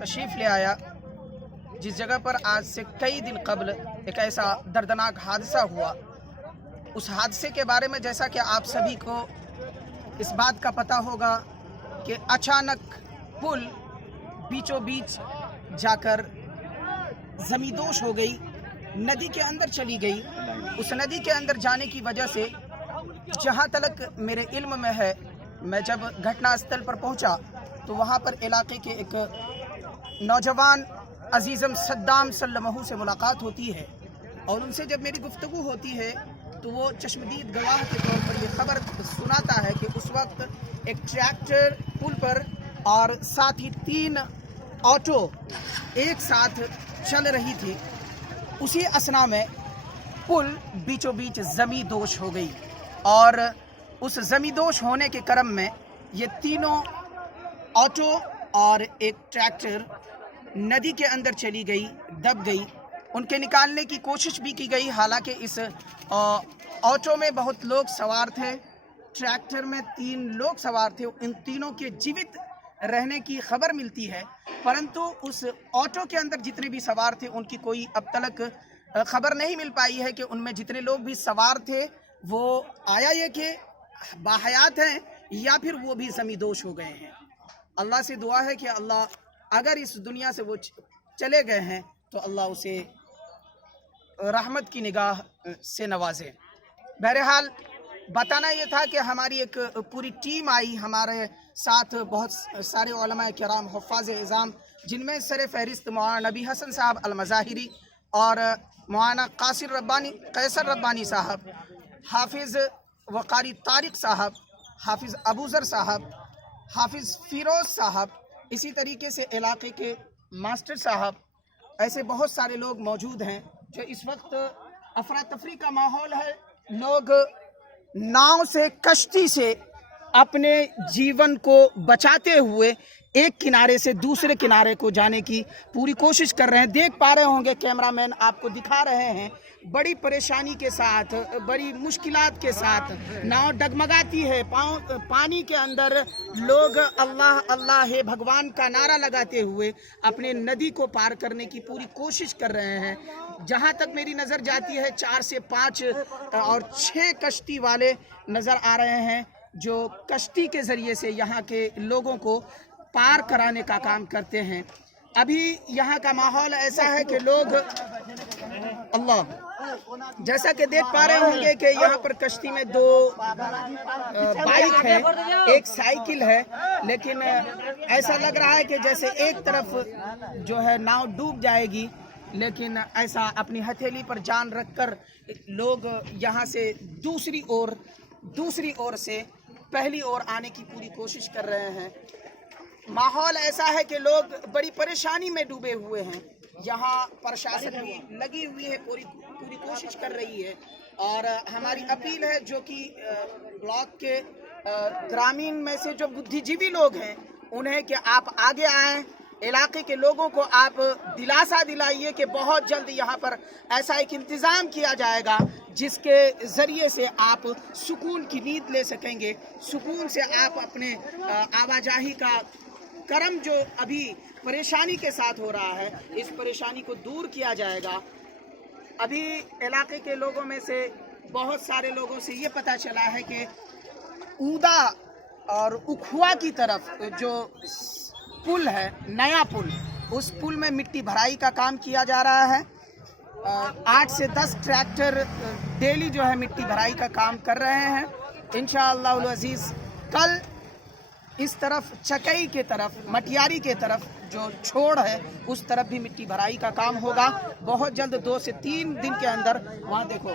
तशरीफ़ ले आया जिस जगह पर आज से कई दिन कबल एक ऐसा दर्दनाक हादसा हुआ। उस हादसे के बारे में जैसा कि आप सभी को इस बात का पता होगा कि अचानक पुल बीचों बीच जाकर ज़मींदोज़ हो गई, नदी के अंदर चली गई। उस नदी के अंदर जाने की वजह से जहाँ तक मेरे इल्म में है, मैं जब घटना स्थल पर पहुँचा तो वहाँ पर इलाके के एक नौजवान अजीज़म सद्दाम सल्लमहू से मुलाकात होती है और उनसे जब मेरी गुफ्तगू होती है तो वो चश्मदीद गवाह के तौर पर ये खबर सुनाता है कि उस वक्त एक ट्रैक्टर पुल पर और साथ ही 3 ऑटो एक साथ चल रही थी। उसी असना में पुल बीचों बीच ज़मींदोज़ हो गई और उस ज़मींदोज़ होने के क्रम में ये तीनों ऑटो और एक ट्रैक्टर नदी के अंदर चली गई, दब गई। उनके निकालने की कोशिश भी की गई, हालांकि इस ऑटो में बहुत लोग सवार थे, ट्रैक्टर में 3 लोग सवार थे। इन तीनों के जीवित रहने की खबर मिलती है, परंतु उस ऑटो के अंदर जितने भी सवार थे उनकी कोई अब तक खबर नहीं मिल पाई है कि उनमें जितने लोग भी सवार थे वो आया ये कि बाहयात हैं या फिर वो भी ज़मींदोज़ हो गए हैं। अल्लाह से दुआ है कि अल्लाह अगर इस दुनिया से वो चले गए हैं तो अल्लाह उसे रहमत की निगाह से नवाजे। बहरहाल बताना ये था कि हमारी एक पूरी टीम आई, हमारे साथ बहुत सारे उलमा किराम हुफ़्फ़ाज़ इज़ाम, जिनमें सर फहरिस्त मौलाना नबी हसन साहब अल-मज़ाहिरी और मौलाना कैसर रब्बानी साहब, हाफिज़ वक़ारी तारिक साहब, हाफिज़ अबूज़र साहब, हाफिज़ फ़िरोज़ साहब, इसी तरीके से इलाके के मास्टर साहब, ऐसे बहुत सारे लोग मौजूद हैं। जो इस वक्त अफरा तफरी का माहौल है, लोग नाव से, कश्ती से अपने जीवन को बचाते हुए एक किनारे से दूसरे किनारे को जाने की पूरी कोशिश कर रहे हैं। देख पा रहे होंगे, कैमरामैन आपको दिखा रहे हैं, बड़ी परेशानी के साथ, बड़ी मुश्किलात के साथ नाव डगमगाती है। पानी के अंदर लोग अल्लाह अल्लाह हे भगवान का नारा लगाते हुए अपने नदी को पार करने की पूरी कोशिश कर रहे हैं। जहाँ तक मेरी नज़र जाती है 4 से 5 और 6 कश्ती वाले नज़र आ रहे हैं, जो कश्ती के ज़रिए से यहाँ के लोगों को पार कराने का काम करते हैं। अभी यहाँ का माहौल ऐसा है कि लोग जैसा कि देख पा रहे होंगे कि यहाँ पर कश्ती में 2 बाइक है, एक साइकिल है, लेकिन ऐसा लग रहा है कि जैसे एक तरफ जो है नाव डूब जाएगी, लेकिन ऐसा अपनी हथेली पर जान रखकर लोग यहाँ से दूसरी ओर से पहली ओर आने की पूरी कोशिश कर रहे हैं। माहौल ऐसा है कि लोग बड़ी परेशानी में डूबे हुए हैं। यहाँ प्रशासन भी लगी हुई है, पूरी कोशिश कर रही है और हमारी अपील है जो कि ब्लॉक के ग्रामीण में से जो बुद्धिजीवी लोग हैं उन्हें कि आप आगे आएं, इलाके के लोगों को आप दिलासा दिलाइए कि बहुत जल्द यहाँ पर ऐसा एक इंतज़ाम किया जाएगा जिसके ज़रिए से आप सुकून की नींद ले सकेंगे, सुकून से आप अपने आवाजाही का कर्म जो अभी परेशानी के साथ हो रहा है, इस परेशानी को दूर किया जाएगा। अभी इलाके के लोगों में से बहुत सारे लोगों से ये पता चला है कि ऊदा और उखुआ की तरफ जो पुल है, नया पुल, उस पुल में मिट्टी भराई का काम किया जा रहा है। 8 से 10 ट्रैक्टर डेली जो है मिट्टी भराई का काम कर रहे हैं। इंशाअल्लाह अज़ीज़ कल इस तरफ चकई के तरफ, मटियारी के तरफ जो छोड़ है उस तरफ भी मिट्टी भराई का काम होगा बहुत जल्द। 2 से 3 दिन के अंदर वहाँ देखो,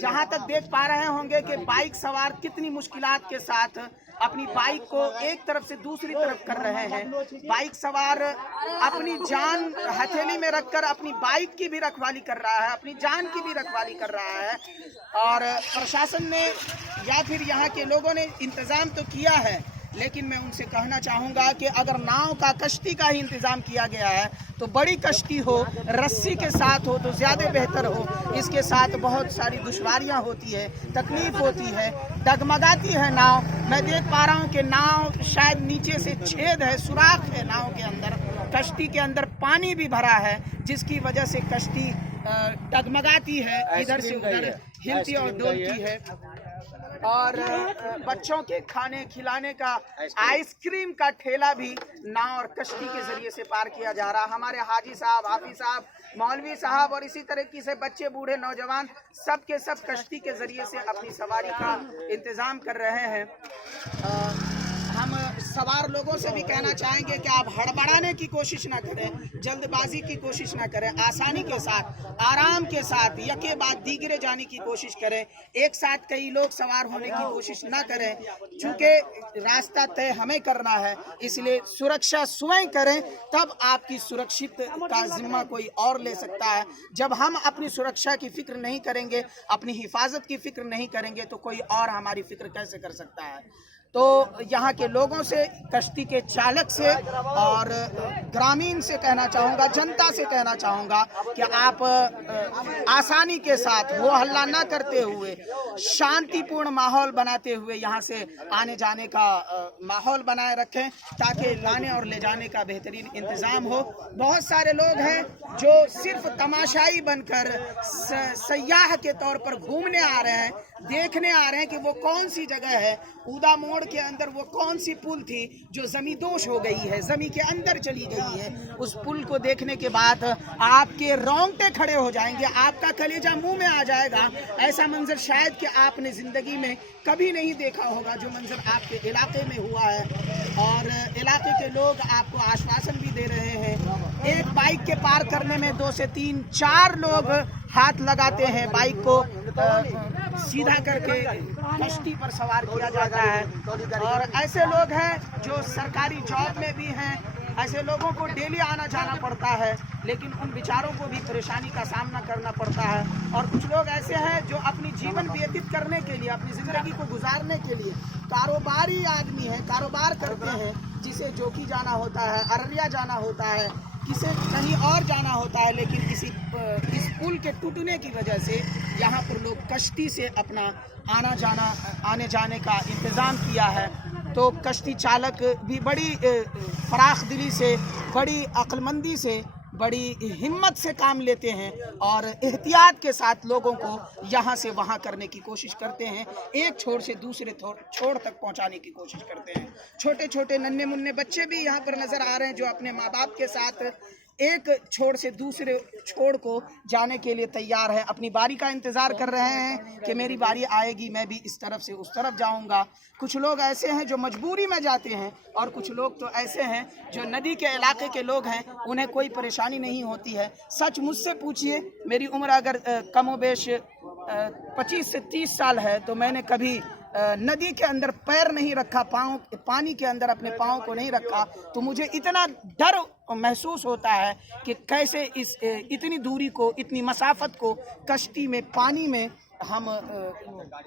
जहाँ तक देख पा रहे होंगे कि बाइक सवार कितनी मुश्किलात के साथ अपनी बाइक को एक तरफ से दूसरी तरफ कर रहे हैं। बाइक सवार अपनी जान हथेली में रखकर अपनी बाइक की भी रखवाली कर रहा है, अपनी जान की भी रखवाली कर रहा है। और प्रशासन ने या फिर यहाँ के लोगों ने इंतज़ाम तो किया है, लेकिन मैं उनसे कहना चाहूँगा कि अगर नाव का, कश्ती का ही इंतज़ाम किया गया है तो बड़ी कश्ती हो, रस्सी के साथ हो तो ज़्यादा बेहतर हो। इसके साथ बहुत सारी दुश्वारियाँ होती है, तकलीफ़ होती है, डगमगाती है नाव। मैं देख पा रहा हूँ कि नाव शायद नीचे से छेद है, सुराख है नाव के कश्ती के अंदर पानी भी भरा है, जिसकी वजह से कश्ती डगमगाती है, इधर से उधर हिलती और डोलती है। और बच्चों के खाने खिलाने का आइसक्रीम का ठेला भी नाव और कश्ती के जरिए से पार किया जा रहा। हमारे हाजी साहब, हाफिज साहब, मौलवी साहब और इसी तरह से बच्चे, बूढ़े, नौजवान सब के सब कश्ती के जरिए से अपनी सवारी का इंतज़ाम कर रहे हैं। हम सवार लोगों से भी कहना चाहेंगे कि आप हड़बड़ाने की कोशिश ना करें, जल्दबाजी की कोशिश ना करें, आसानी के साथ, आराम के साथ यके बाद दीगरे जाने की कोशिश करें। एक साथ कई लोग सवार होने की कोशिश ना करें, चूँकि रास्ता तय हमें करना है, इसलिए सुरक्षा स्वयं करें, तब आपकी सुरक्षित का जिम्मा कोई और ले सकता है। जब हम अपनी सुरक्षा की फिक्र नहीं करेंगे, अपनी हिफाजत की फिक्र नहीं करेंगे, तो कोई और हमारी फिक्र कैसे कर सकता है। तो यहाँ के लोगों से, कश्ती के चालक से और ग्रामीण से कहना चाहूँगा, जनता से कहना चाहूँगा कि आप आसानी के साथ हो हल्ला ना करते हुए, शांतिपूर्ण माहौल बनाते हुए यहाँ से आने जाने का माहौल बनाए रखें, ताकि लाने और ले जाने का बेहतरीन इंतज़ाम हो। बहुत सारे लोग हैं जो सिर्फ तमाशाई बनकर सयाह के तौर पर घूमने आ रहे हैं, देखने आ रहे हैं कि वो कौन सी जगह है, ऊदा मोड़ के अंदर वो कौन सी पुल थी जो जमींदोश हो गई है, जमीन के अंदर चली गई है। उस पुल को देखने के बाद आपके रोंगटे खड़े हो जाएंगे, आपका कलेजा मुंह में आ जाएगा। ऐसा मंजर शायद कि आपने जिंदगी में कभी नहीं देखा होगा, जो मंजर आपके इलाके में हुआ है। और इलाके के लोग आपको आश्वासन भी दे रहे हैं। एक बाइक के पार करने में 2 से 3, 4 लोग हाथ लगाते हैं, बाइक को सीधा करके कश्ती पर सवार किया जाता है। और ऐसे लोग हैं जो सरकारी जॉब में भी हैं, ऐसे लोगों को डेली आना जाना पड़ता है, लेकिन उन बेचारों को भी परेशानी का सामना करना पड़ता है। और कुछ लोग ऐसे हैं जो अपनी जीवन व्यतीत करने के लिए, अपनी ज़िंदगी को गुजारने के लिए कारोबारी आदमी हैं, कारोबार करते हैं, जिसे जोकी जाना होता है, अररिया जाना होता है, किसे कहीं और जाना होता है, लेकिन इस पुल के टूटने की वजह से यहाँ पर लोग कश्ती से अपना आने जाने का इंतज़ाम किया है। तो कश्ती चालक भी बड़ी फराख दिली से, बड़ी अक्लमंदी से, बड़ी हिम्मत से काम लेते हैं और एहतियात के साथ लोगों को यहाँ से वहाँ करने की कोशिश करते हैं, एक छोर से दूसरे छोर तक पहुँचाने की कोशिश करते हैं। छोटे छोटे नन्हे मुन्ने बच्चे भी यहाँ पर नज़र आ रहे हैं, जो अपने माँ बाप के साथ एक छोर से दूसरे छोर को जाने के लिए तैयार है, अपनी बारी का इंतज़ार कर रहे हैं कि मेरी बारी आएगी, मैं भी इस तरफ से उस तरफ जाऊंगा। कुछ लोग ऐसे हैं जो मजबूरी में जाते हैं, और कुछ लोग तो ऐसे हैं जो नदी के इलाके के लोग हैं, उन्हें कोई परेशानी नहीं होती है। सच मुझसे पूछिए, मेरी उम्र अगर कमोबेश 25 से 30 साल है, तो मैंने कभी नदी के अंदर पैर नहीं रखा, पानी के अंदर अपने पाँव को नहीं रखा, तो मुझे इतना डर महसूस होता है कि कैसे इतनी दूरी को, इतनी मसाफत को कश्ती में, पानी में हम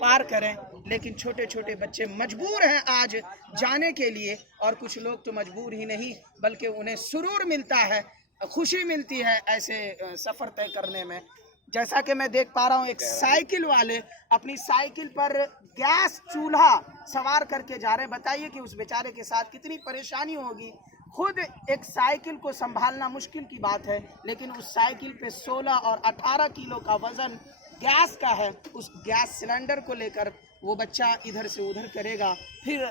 पार करें। लेकिन छोटे छोटे बच्चे मजबूर हैं आज जाने के लिए, और कुछ लोग तो मजबूर ही नहीं, बल्कि उन्हें सुरूर मिलता है, खुशी मिलती है ऐसे सफ़र तय करने में। जैसा कि मैं देख पा रहा हूँ, एक साइकिल वाले अपनी साइकिल पर गैस चूल्हा सवार करके जा रहे हैं। बताइए कि उस बेचारे के साथ कितनी परेशानी होगी। खुद एक साइकिल को संभालना मुश्किल की बात है, लेकिन उस साइकिल पे 16 और 18 किलो का वज़न गैस का है। उस गैस सिलेंडर को लेकर वो बच्चा इधर से उधर करेगा, फिर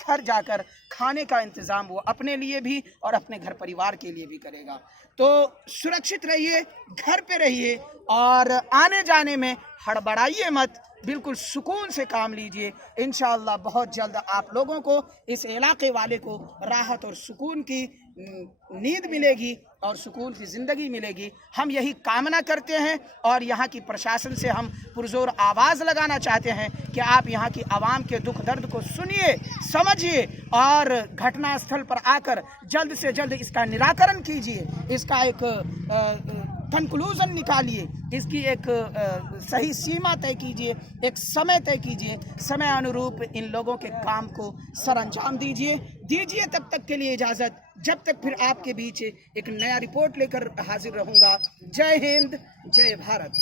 घर जाकर खाने का इंतज़ाम वो अपने लिए भी और अपने घर परिवार के लिए भी करेगा। तो सुरक्षित रहिए, घर पे रहिए, और आने जाने में हड़बड़ाइए मत, बिल्कुल सुकून से काम लीजिए। इंशाअल्लाह बहुत जल्द आप लोगों को, इस इलाके वाले को राहत और सुकून की नींद मिलेगी और सुकून की ज़िंदगी मिलेगी। हम यही कामना करते हैं, और यहाँ की प्रशासन से हम पुरजोर आवाज़ लगाना चाहते हैं कि आप यहाँ की आवाम के दुख दर्द को सुनिए, समझिए, और घटना स्थल पर आकर जल्द से जल्द इसका निराकरण कीजिए, इसका एक कंक्लूजन निकालिए, इसकी एक सही सीमा तय कीजिए, एक समय तय कीजिए, समय अनुरूप इन लोगों के काम को सरअंजाम दीजिए। तब तक के लिए इजाज़त, जब तक फिर आपके बीच एक नया रिपोर्ट लेकर हाजिर रहूँगा। जय हिंद, जय भारत।